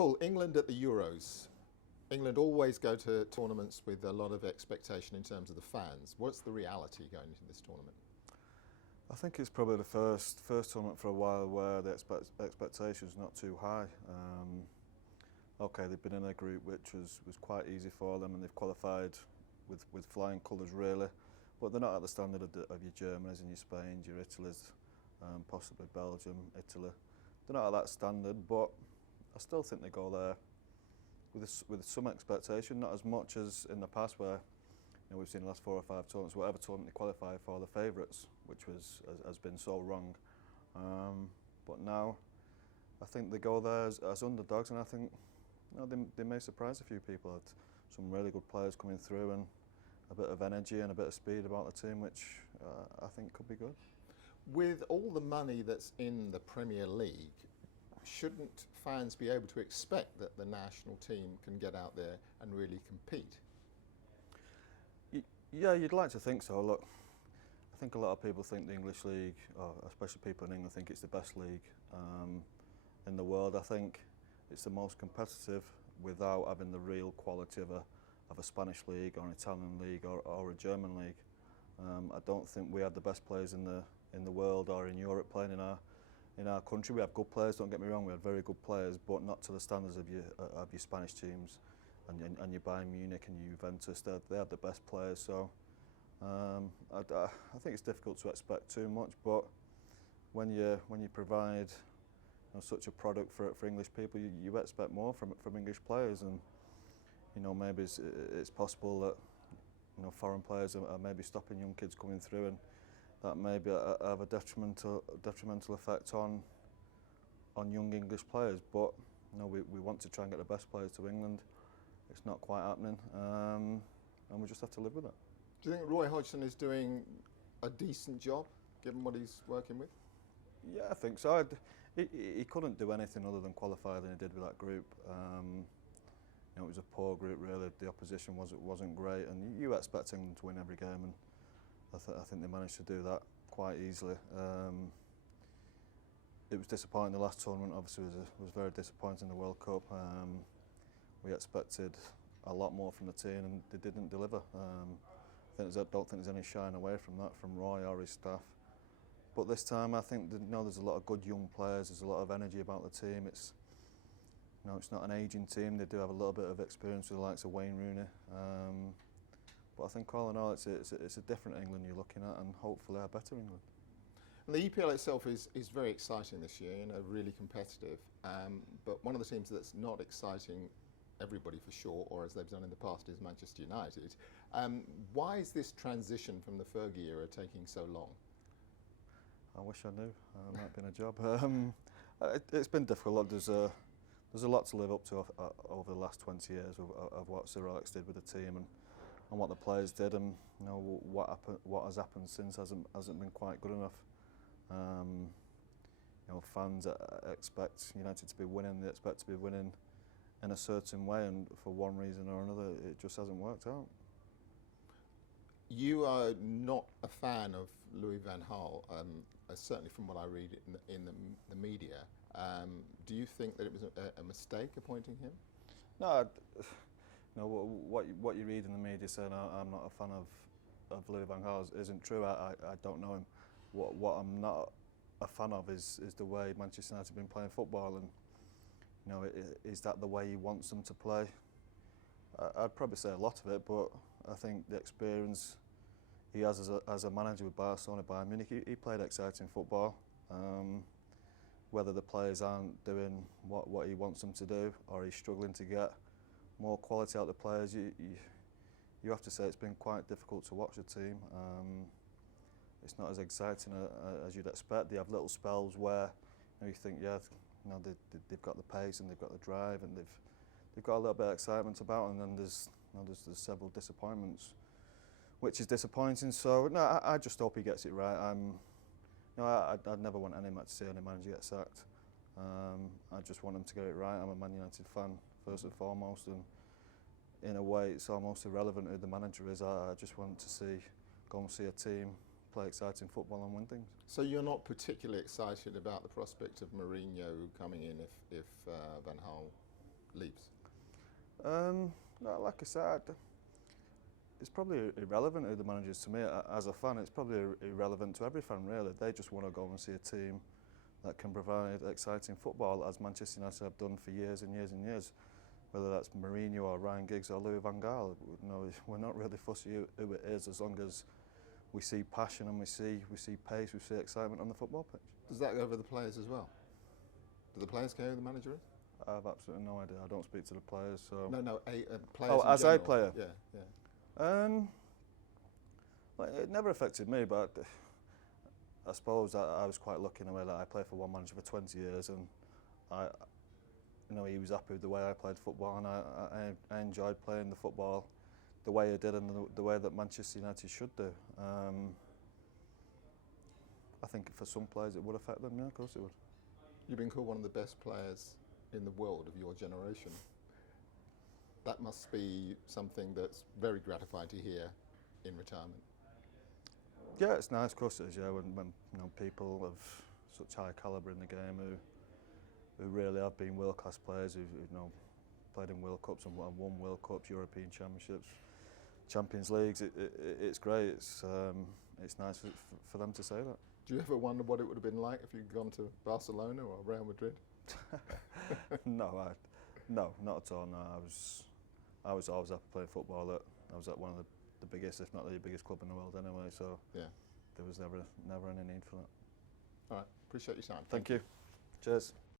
Paul, England at the Euros. England always go to tournaments with a lot of expectation in terms of the fans. What's the reality going into this tournament? I think it's probably the first tournament for a while where the expectation's not too high. Okay, they've been in a group which was quite easy for them, and they've qualified with flying colours really, but they're not at the standard of your Germanys and your Spains, your Italys, possibly Belgium, Italy. They're not at that standard, but I still think they go there with some expectation, not as much as in the past where we've seen the last 4 or 5 tournaments, whatever tournament they qualify for, the favourites, which has been so wrong. But now I think they go there as underdogs, and I think they may surprise a few people. Had some really good players coming through and a bit of energy and a bit of speed about the team, which I think could be good. With all the money that's in the Premier League, shouldn't fans be able to expect that the national team can get out there and really compete? Yeah, you'd like to think so. Look, I think a lot of people think the English League, or especially people in England, think it's the best league in the world. I think it's the most competitive without having the real quality of a Spanish league or an Italian league or a German league. I don't think we have the best players in the world or in Europe playing in our country. We have good players, don't get me wrong, we have very good players, but not to the standards of your Spanish teams and your Bayern Munich and your Juventus. They have the best players, so I think it's difficult to expect too much, but when you provide such a product for English people, you expect more from English players, and maybe it's possible that foreign players are maybe stopping young kids coming through, and that maybe have a detrimental effect on young English players. But we want to try and get the best players to England. It's not quite happening, and we just have to live with it. Do you think Roy Hodgson is doing a decent job, given what he's working with? Yeah, I think so. He couldn't do anything other than qualify than he did with that group. It was a poor group really. The opposition wasn't great, and you expect England to win every game, and I think they managed to do that quite easily. It was disappointing. The last tournament obviously was very disappointing. The World Cup. We expected a lot more from the team, and they didn't deliver. I don't think there's any shying away from that from Roy or his staff. But this time, I think there's a lot of good young players. There's a lot of energy about the team. It's not an ageing team. They do have a little bit of experience with the likes of Wayne Rooney. But I think all in all, it's a different England you're looking at, and hopefully a better England. And the EPL itself is very exciting this year, really competitive. But one of the teams that's not exciting everybody for sure, or as they've done in the past, is Manchester United. Why is this transition from the Fergie era taking so long? I wish I knew. It might have been a job. It's been difficult. There's a lot to live up to over the last 20 years of what Sir Alex did with the team and what the players did, and what has happened since hasn't been quite good enough. Fans expect United to be winning. They expect to be winning in a certain way, and for one reason or another, it just hasn't worked out. You are not a fan of Louis van Gaal, certainly from what I read in the media. Do you think that it was a mistake appointing him? No, what you read in the media saying I'm not a fan of Louis van Gaal isn't true. I don't know him. What I'm not a fan of is the way Manchester United have been playing football, and is that the way he wants them to play? I'd probably say a lot of it, but I think the experience he has as a manager with Barcelona, Bayern Munich, he played exciting football. Whether the players aren't doing what he wants them to do, or he's struggling to get more quality out of the players, you have to say it's been quite difficult to watch the team. It's not as exciting as you'd expect. They have little spells where you think, they've got the pace and they've got the drive and they've got a little bit of excitement about them, and then there's several disappointments, which is disappointing. So no, I just hope he gets it right. I'd never want any match to see any manager get sacked. I just want him to get it right. I'm a Man United fan first and foremost, and in a way it's almost irrelevant who the manager is. I just want to go and see a team play exciting football and win things. So you're not particularly excited about the prospect of Mourinho coming in if Van Gaal leaves? No, like I said, it's probably irrelevant who the manager is to me. As a fan, it's probably irrelevant to every fan, really. They just want to go and see a team that can provide exciting football, as Manchester United have done for years and years and years. Whether that's Mourinho or Ryan Giggs or Louis van Gaal, no, we're not really fussy who it is, as long as we see passion and we see pace, we see excitement on the football pitch. Does that go over the players as well? Do the players care who the manager is? I have absolutely no idea. I don't speak to the players, so. No, players. Oh, in as general. a player? Yeah. Well, it never affected me, but I suppose I was quite lucky in a way that I played for one manager for 20 years, and he was happy with the way I played football, and I enjoyed playing the football the way I did and the way that Manchester United should do. I think for some players it would affect them, yeah, of course it would. You've been called one of the best players in the world of your generation. That must be something that's very gratifying to hear in retirement. Yeah, it's nice, of course it is, yeah, when people of such high calibre in the game who really have been world-class players, who played in World Cups and won World Cups, European Championships, Champions Leagues. It's great. It's nice for them to say that. Do you ever wonder what it would have been like if you'd gone to Barcelona or Real Madrid? No, not at all. No, I was always happy playing football. I was at one of the biggest, if not the biggest club in the world anyway. So yeah, there was never any need for that. All right, appreciate your time. Thank you. Cheers.